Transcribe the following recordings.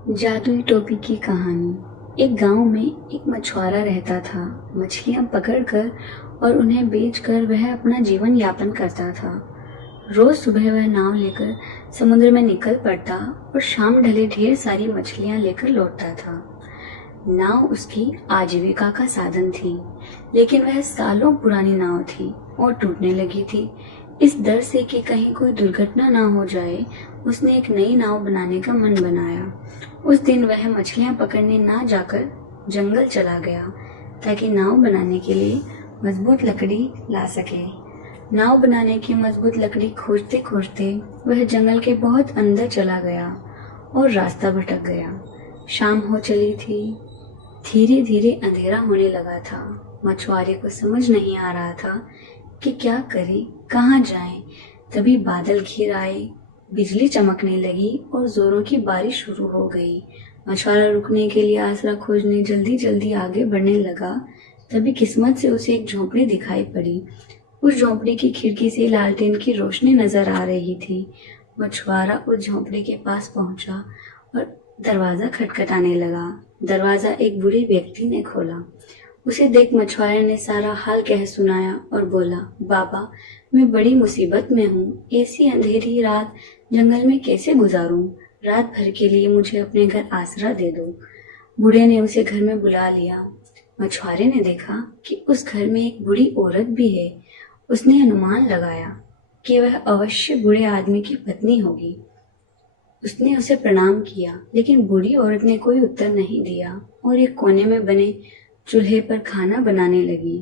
जादुई टोपी की कहानी। एक गांव में एक मछुआरा रहता था। मछलियां पकड़कर और उन्हें बेचकर वह अपना जीवन यापन करता था। रोज सुबह वह नाव लेकर समुद्र में निकल पड़ता और शाम ढले ढेर सारी मछलियां लेकर लौटता था। नाव उसकी आजीविका का साधन थी, लेकिन वह सालों पुरानी नाव थी और टूटने लगी थी। इस डर से कि कहीं कोई दुर्घटना ना हो जाए, उसने एक नई नाव बनाने का मन बनाया। उस दिन वह मछलियां पकड़ने ना जाकर जंगल चला गया ताकि नाव बनाने के लिए मजबूत लकड़ी ला सके। नाव बनाने की मजबूत लकड़ी खोजते खोजते वह जंगल के बहुत अंदर चला गया और रास्ता भटक गया। शाम हो चली थी। धीरे धीरे अंधेरा होने लगा था। मछुआरे को समझ नहीं आ रहा था कि क्या करे, कहाँ जाए। तभी बादल घिर आए, बिजली चमकने लगी और जोरों की बारिश शुरू हो गई। मछुआरा रुकने के लिए आसरा खोजने जल्दी जल्दी आगे बढ़ने लगा। तभी किस्मत से उसे एक झोंपड़ी दिखाई पड़ी। उस झोंपड़ी की खिड़की से लालटेन की रोशनी नजर आ रही थी। मछुआरा उस झोंपड़ी के पास पहुंचा और दरवाजा खटखटाने लगा। दरवाजा एक बूढ़े व्यक्ति ने खोला। उसे देख मछुआरे ने सारा हाल कह सुनाया और बोला, बाबा, मैं बड़ी मुसीबत में हूँ। ऐसी अंधेरी रात जंगल में कैसे गुजारूं? रात भर के लिए मुझे अपने घर आसरा दे दो। बूढ़े ने उसे घर में बुला लिया। मछुआरे ने देखा कि उस घर में एक बूढ़ी औरत भी है। उसने अनुमान लगाया कि वह अवश्य बूढ़े आदमी की पत्नी होगी। उसने उसे प्रणाम किया, लेकिन बूढ़ी औरत ने कोई उत्तर नहीं दिया और एक कोने में बने चूल्हे पर खाना बनाने लगी।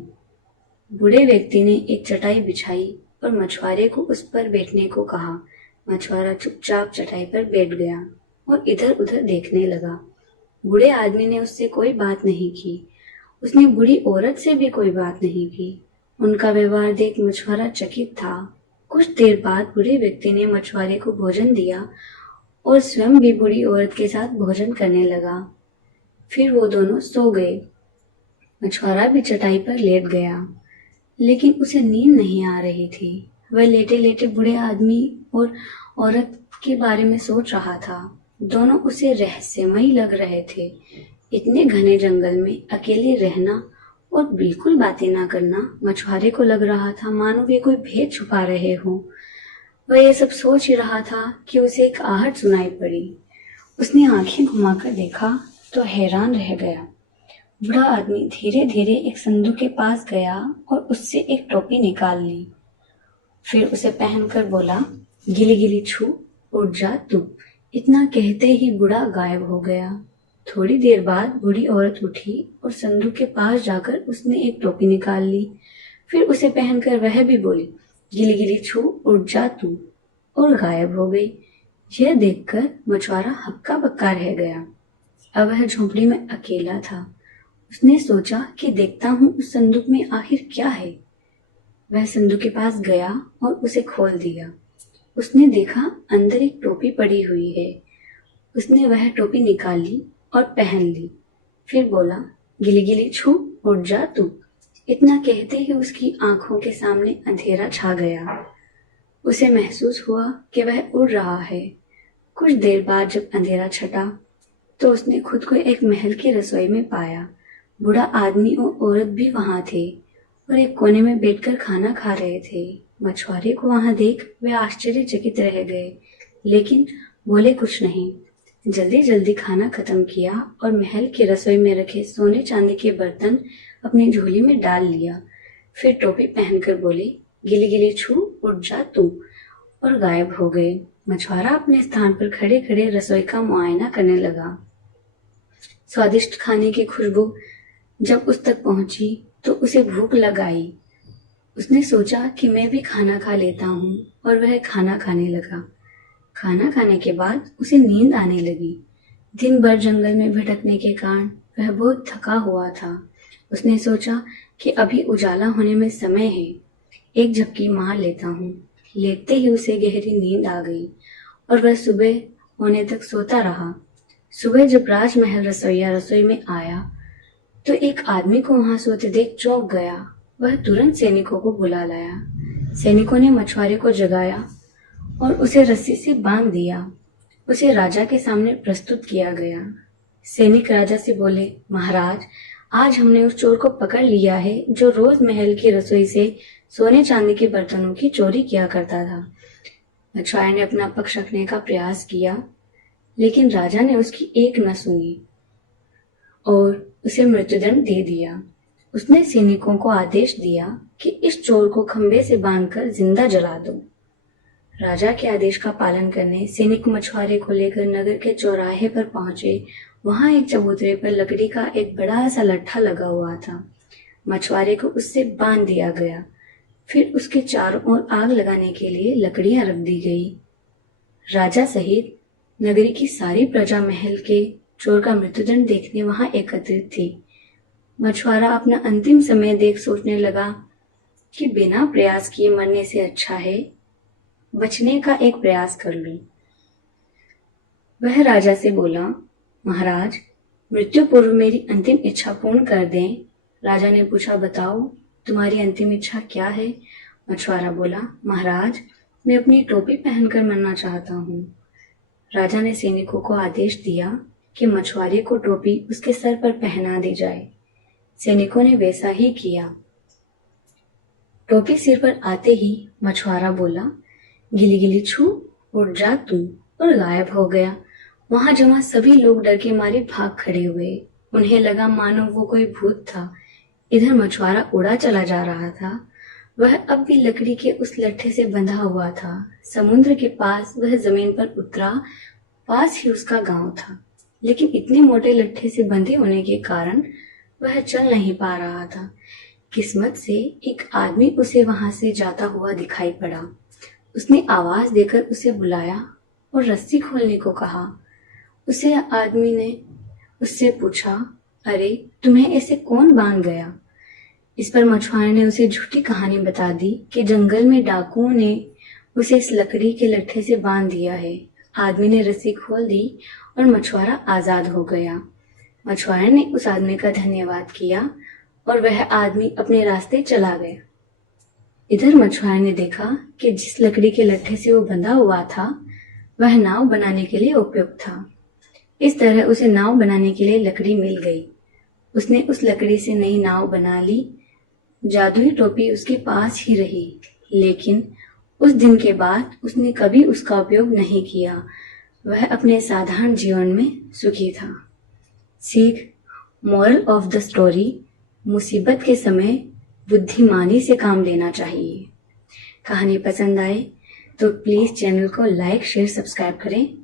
बूढ़े व्यक्ति ने एक चटाई बिछाई और मछुआरे को उस पर बैठने को कहा। मछुआरा चुपचाप चटाई पर बैठ गया और इधर उधर देखने लगा। बूढ़े आदमी ने उससे कोई बात नहीं की। उसने बूढ़ी औरत से भी कोई बात नहीं की। उनका व्यवहार देख मछुआरा चकित था। कुछ देर बाद बूढ़े व्यक्ति ने मछुआरे को भोजन दिया और स्वयं भी बूढ़ी औरत के साथ भोजन करने लगा। फिर वो दोनों सो गए। मछुआरा भी चटाई पर लेट गया, लेकिन उसे नींद नहीं आ रही थी। वह लेटे लेटे बूढ़े आदमी और औरत के बारे में सोच रहा था। दोनों उसे रहस्यमयी लग रहे थे। इतने घने जंगल में अकेले रहना और बिल्कुल बातें ना करना मछुआरे को लग रहा था मानो वे कोई भेद छुपा रहे हो। वह ये सब सोच ही रहा था कि उसे एक आहट सुनाई पड़ी। उसने आंखें घुमाकर देखा तो हैरान रह गया। बूढ़ा आदमी धीरे धीरे एक संदूक के पास गया और उससे एक टोपी निकाल ली। फिर उसे पहनकर बोला, गिली गिली छू, उठ जा तू। इतना कहते ही बूढ़ा गायब हो गया। थोड़ी देर बाद बूढ़ी औरत उठी और संदूक के पास जाकर उसने एक टोपी निकाल ली। फिर उसे पहनकर वह भी बोली, गिली गिली छू, उठ जा तू, और गायब हो गई। यह देखकर मछुआरा हक्का बक्का रह गया। अब वह झोंपड़ी में अकेला था। उसने सोचा कि देखता हूँ उस संदूक में आखिर क्या है। वह संदूक के पास गया और उसे खोल दिया। उसने देखा अंदर एक टोपी पड़ी हुई है। उसने वह टोपी निकाली और पहन ली। फिर बोला, गिली गिली छू, उठ जा तू। इतना कहते ही उसकी आंखों के सामने अंधेरा छा गया। उसे महसूस हुआ कि वह उड़ रहा है। कुछ देर बाद जब अंधेरा छटा तो उसने खुद को एक महल की रसोई में पाया। बूढ़ा आदमी और औरत भी वहां थे और एक कोने में बैठकर खाना खा रहे थे। मछुआरे को वहां देख वे आश्चर्यचकित रह गए, लेकिन बोले कुछ नहीं। जल्दी जल्दी खाना खत्म किया और महल की रसोई में रखे सोने चांदी के बर्तन अपनी झोली में डाल लिया। फिर टोपी पहनकर बोले, गिली गिली छू, उठ जा तू, और गायब हो गए। मछुआरा अपने स्थान पर खड़े खड़े रसोई का मुआयना करने लगा। स्वादिष्ट खाने की खुशबू जब उस तक पहुंची तो उसे भूख लग आई। उसने सोचा कि मैं भी खाना खा लेता हूँ और वह खाना खाने लगा। खाना खाने के बाद उसे नींद आने लगी। दिन भर जंगल में भटकने के कारण वह बहुत थका हुआ था। उसने सोचा कि अभी उजाला होने में समय है, एक झपकी मार लेता हूँ। लेटते ही उसे गहरी नींद आ गई और वह सुबह होने तक सोता रहा। सुबह जब राजमहल रसोइया रसोई में आया तो एक आदमी को वहां सोते देख चौंक गया। वह तुरंत सैनिकों को बुला लाया। सैनिकों ने मछुआरे को जगाया और उसे रस्सी से बांध दिया। उसे राजा के सामने प्रस्तुत किया गया। सैनिक राजा से बोले, महाराज, आज हमने उस चोर को पकड़ लिया है जो रोज महल की रसोई से सोने चांदी के बर्तनों की चोरी किया करता था। मछुआरे ने अपना पक्ष रखने का प्रयास किया, लेकिन राजा ने उसकी एक न सुनी और उसे मृत्युदंड दे दिया। उसने सैनिकों को आदेश दिया कि इस चोर को खंबे से बांधकर जिंदा जला दो। राजा के आदेश का पालन करने सैनिक मछुआरे को लेकर नगर के चौराहे पर पहुंचे। वहां एक चबूतरे पर लकड़ी का एक बड़ा सा लट्ठा लगा हुआ था। मछुआरे को उससे बांध दिया गया। फिर उसके चारों ओर आग लगाने के लिए लकड़ियां रख दी गई। राजा सहित नगरी की सारी प्रजा महल के चोर का मृत्युदंड देखने वहां एकत्रित थी। मछुआरा अपना अंतिम समय देख सोचने लगा कि बिना प्रयास किए मरने से अच्छा है बचने का एक प्रयास कर लूं। वह राजा से बोला, महाराज, मृत्यु पूर्व मेरी अंतिम इच्छा पूर्ण कर दें। राजा ने पूछा, बताओ तुम्हारी अंतिम इच्छा क्या है? मछुआरा बोला, महाराज, मैं अपनी टोपी पहनकर मरना चाहता हूँ। राजा ने सैनिकों को आदेश दिया कि मछुआरे को टोपी उसके सर पर पहना दी जाए। सैनिकों ने वैसा ही किया। टोपी सिर पर आते ही मछुआरा बोला, गिली गिली छू, उड़ जा तू, और गायब हो गया। वहां जमा सभी लोग डर के मारे भाग खड़े हुए। उन्हें लगा मानो वो कोई भूत था। इधर मछुआरा उड़ा चला जा रहा था। वह अब भी लकड़ी के उस लट्ठे से बंधा हुआ था। समुद्र के पास वह जमीन पर उतरा। पास ही उसका गांव था, लेकिन इतने मोटे लट्ठे से बंधे होने के कारण वह चल नहीं पा रहा था। किस्मत से एक आदमी उसे वहां से जाता हुआ दिखाई पड़ा। उसने आवाज देकर उसे बुलाया और रस्सी खोलने को कहा। उसे आदमी ने उससे पूछा, अरे तुम्हें ऐसे कौन बांध गया? इस पर मछुआरे ने उसे झूठी कहानी बता दी कि जंगल में डाकुओं ने उसे इस लकड़ी के लट्ठे से बांध दिया है। आदमी ने रस्सी खोल दी और मछुआरा आजाद हो गया। मछुआरे ने उस आदमी का धन्यवाद किया और वह आदमी अपने रास्ते चला गया। इधर मछुआरे ने देखा कि जिस लकड़ी के लट्ठे से वो बंधा हुआ था वह नाव बनाने के लिए उपयुक्त था। इस तरह उसे नाव बनाने के लिए लकड़ी मिल गई। उसने उस लकड़ी से नई नाव बना ली। जादुई टोपी उसके पास ही रही, लेकिन उस दिन के बाद उसने कभी उसका उपयोग नहीं किया। वह अपने साधारण जीवन में सुखी था। सीख, मोरल ऑफ द स्टोरी, मुसीबत के समय बुद्धिमानी से काम लेना चाहिए। कहानी पसंद आए तो प्लीज चैनल को लाइक, शेयर, सब्सक्राइब करें।